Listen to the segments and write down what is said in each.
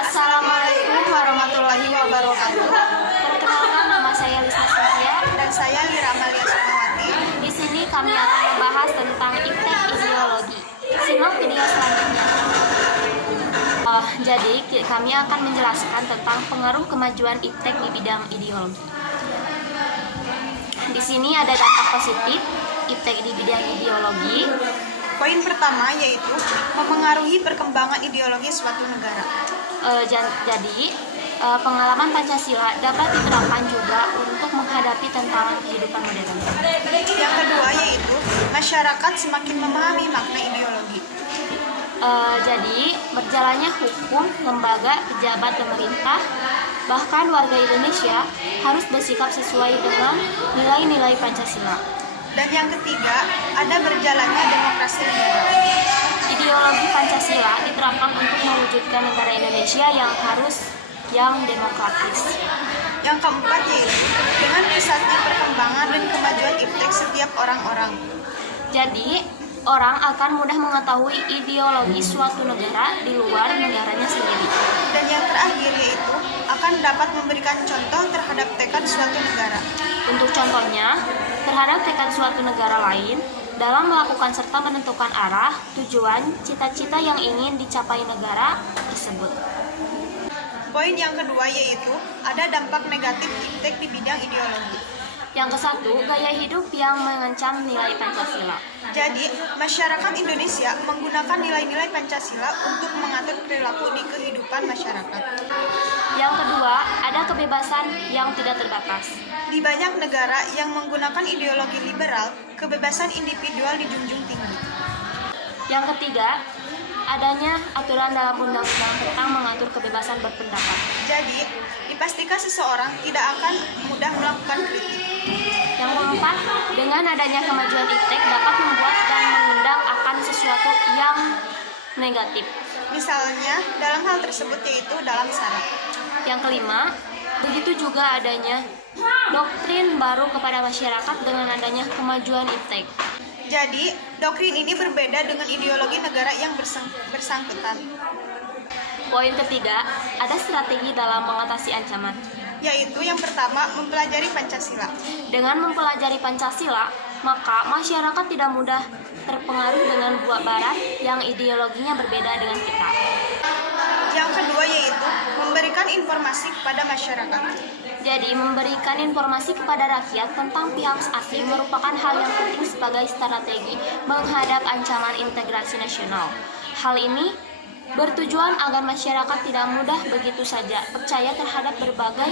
Assalamualaikum warahmatullahi wabarakatuh. Perkenalkan, nama saya Lisna Cynthia. Dan saya Lira Amalia Sukmawati. Di sini kami akan membahas tentang iptek ideologi. Simak video selanjutnya. Jadi kami akan menjelaskan tentang pengaruh kemajuan iptek di bidang ideologi. Di sini ada dampak positif iptek di bidang ideologi. Poin pertama yaitu memengaruhi perkembangan ideologi suatu negara. Jadi pengalaman Pancasila dapat diterapkan juga untuk menghadapi tantangan kehidupan modern. Yang kedua yaitu masyarakat semakin memahami makna ideologi. Jadi berjalannya hukum, lembaga, pejabat pemerintah, bahkan warga Indonesia harus bersikap sesuai dengan nilai-nilai Pancasila. Dan yang ketiga, ada berjalannya demokrasi negara. Ideologi Pancasila diterapkan untuk mewujudkan negara Indonesia yang demokratis. Yang keempat yaitu dengan pesatnya perkembangan dan kemajuan iptek setiap orang-orang. Jadi, orang akan mudah mengetahui ideologi suatu negara di luar negaranya sendiri. Dan yang terakhir yaitu akan dapat memberikan contoh terhadap tekad suatu negara. Untuk contohnya, terhadap tekad suatu negara lain dalam melakukan serta menentukan arah, tujuan, cita-cita yang ingin dicapai negara tersebut. Poin yang kedua yaitu ada dampak negatif iptek di bidang ideologi. Yang kesatu, gaya hidup yang mengancam nilai Pancasila. Jadi, masyarakat Indonesia menggunakan nilai-nilai Pancasila untuk mengatur perilaku di kehidupan masyarakat. Yang kedua, ada kebebasan yang tidak terbatas. Di banyak negara yang menggunakan ideologi liberal, kebebasan individual dijunjung tinggi. Yang ketiga, adanya aturan dalam undang-undang tentang mengatur kebebasan berpendapat. Jadi, dipastikan seseorang tidak akan mudah melakukan kritik. Yang keempat, dengan adanya kemajuan iptek dapat membuat dan mengundang akan sesuatu yang negatif. Misalnya, dalam hal tersebut yaitu dalam syarat. Yang kelima, begitu juga adanya doktrin baru kepada masyarakat dengan adanya kemajuan iptek. Jadi, doktrin ini berbeda dengan ideologi negara yang bersangkutan. Poin ketiga, ada strategi dalam mengatasi ancaman. Yaitu yang pertama, mempelajari Pancasila. Dengan mempelajari Pancasila, maka masyarakat tidak mudah terpengaruh dengan buah barat yang ideologinya berbeda dengan kita. Yang kedua yaitu memberikan informasi kepada masyarakat. Jadi, memberikan informasi kepada rakyat tentang pihak asing merupakan hal yang penting sebagai strategi menghadap ancaman integrasi nasional. Hal ini bertujuan agar masyarakat tidak mudah begitu saja percaya terhadap berbagai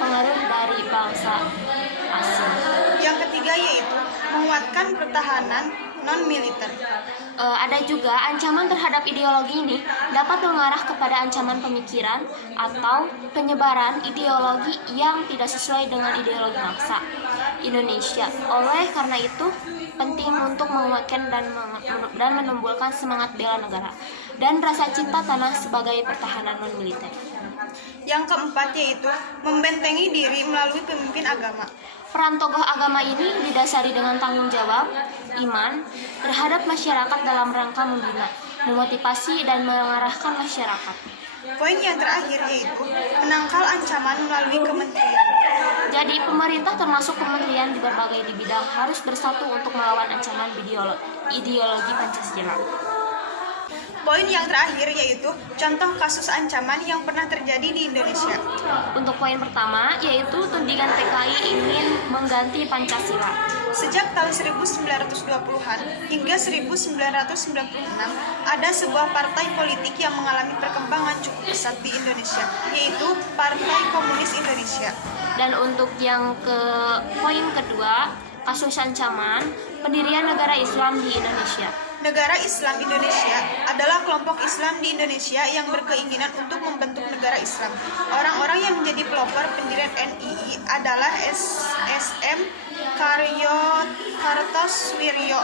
pengaruh dari bangsa asing. Yang ketiga yaitu menguatkan pertahanan non-militer. Ada juga ancaman terhadap ideologi ini dapat mengarah kepada ancaman pemikiran atau penyebaran ideologi yang tidak sesuai dengan ideologi bangsa Indonesia. Oleh karena itu, penting untuk menguatkan dan menumbuhkan semangat bela negara dan rasa cinta tanah sebagai pertahanan non-militer. Yang keempat yaitu membentengi diri melalui pemimpin agama. Peran tokoh agama ini didasari dengan tanggung jawab, iman, terhadap masyarakat dalam rangka membina, memotivasi, dan mengarahkan masyarakat. Poin yang terakhir yaitu menangkal ancaman melalui kementerian. Jadi pemerintah termasuk kementerian di berbagai bidang harus bersatu untuk melawan ancaman ideologi Pancasila. Poin yang terakhir yaitu contoh kasus ancaman yang pernah terjadi di Indonesia. Untuk poin pertama yaitu tudingan PKI ingin mengganti Pancasila. Sejak tahun 1920-an hingga 1996 ada sebuah partai politik yang mengalami perkembangan cukup pesat di Indonesia, yaitu Partai Komunis Indonesia. Dan untuk yang poin kedua, kasus ancaman pendirian negara Islam di Indonesia. Negara Islam Indonesia adalah kelompok Islam di Indonesia yang berkeinginan untuk membentuk negara Islam. Orang-orang yang menjadi pelopor pendirian NII adalah SM Kartosoewirjo.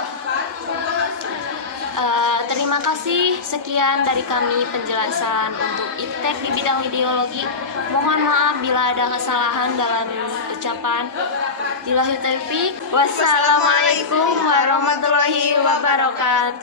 Terima kasih, sekian dari kami penjelasan untuk iptek di bidang ideologi. Mohon maaf bila ada kesalahan dalam ucapan. Wassalamualaikum warahmatullahi wabarakatuh.